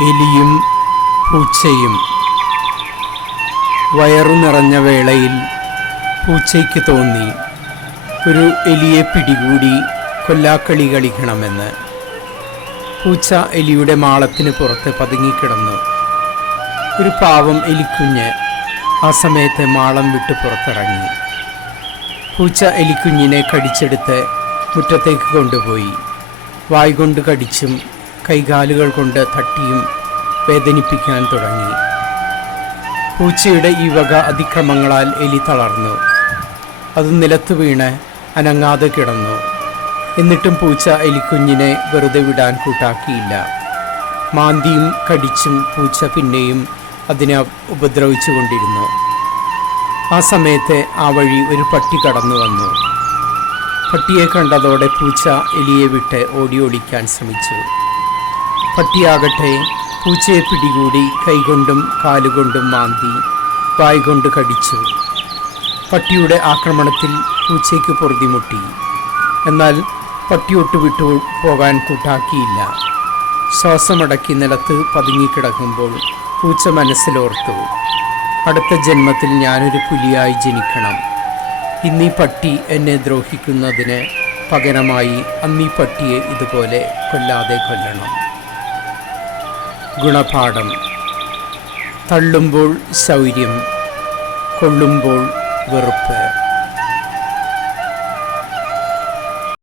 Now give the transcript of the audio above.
എലിയും പൂച്ചയും. വയറു നിറഞ്ഞ വേളയിൽ പൂച്ചയ്ക്ക് തോന്നി ഒരു എലിയെ പിടികൂടി കൊല്ലാക്കളി കളിക്കണമെന്ന്. പൂച്ച എലിയുടെ മാളത്തിന് പുറത്ത് പതുങ്ങിക്കിടന്നു. ഒരു പാവം എലിക്കുഞ്ഞ് ആ സമയത്ത് മാളം വിട്ട് പുറത്തിറങ്ങി. പൂച്ച എലിക്കുഞ്ഞിനെ കടിച്ചെടുത്ത് മുറ്റത്തേക്ക് കൊണ്ടുപോയി. വായ് കൊണ്ട് കടിച്ചും കൈകാലുകൾ കൊണ്ട് തട്ടിയും വേദനിപ്പിക്കാൻ തുടങ്ങി. പൂച്ചയുടെ ഈ വക അതിക്രമങ്ങളാൽ എലി തളർന്നു. അത് നിലത്ത് വീണ് അനങ്ങാതെ കിടന്നു. എന്നിട്ടും പൂച്ച എലിക്കുഞ്ഞിനെ വെറുതെ വിടാൻ കൂട്ടാക്കിയില്ല. മാന്തിയും കടിച്ചും പൂച്ച പിന്നെയും അതിനെ ഉപദ്രവിച്ചു കൊണ്ടിരുന്നു. ആ സമയത്ത് ആ വഴി ഒരു പട്ടി കടന്നു വന്നു. പട്ടിയെ കണ്ടതോടെ പൂച്ച എലിയെ വിട്ട് ഓടി ഓടിക്കാൻ ശ്രമിച്ചു. പട്ടിയാകട്ടെ പൂച്ചയെ പിടികൂടി കൈകൊണ്ടും കാലുകൊണ്ടും മാന്തി വായ് കൊണ്ട് കടിച്ചു. പട്ടിയുടെ ആക്രമണത്തിൽ പൂച്ചയ്ക്ക് പൊറുതിമുട്ടി എന്നാൽ പട്ടിയൊട്ട് വിട്ടു പോകാൻ കൂട്ടാക്കിയില്ല. ശ്വാസമടക്കി നിലത്ത് പതുങ്ങിക്കിടക്കുമ്പോൾ പൂച്ച മനസ്സിലോർത്തു അടുത്ത ജന്മത്തിൽ ഞാനൊരു പുലിയായി ജനിക്കണം. ഇന്നീ പട്ടി എന്നെ ദ്രോഹിക്കുന്നതിന് പകരമായി അന്നീ പട്ടിയെ ഇതുപോലെ കൊല്ലാതെ കൊല്ലണം. ഗുണപാഠം. തള്ളുമ്പോൾ ശൗര്യം കൊള്ളുമ്പോൾ വെറുപ്പ്.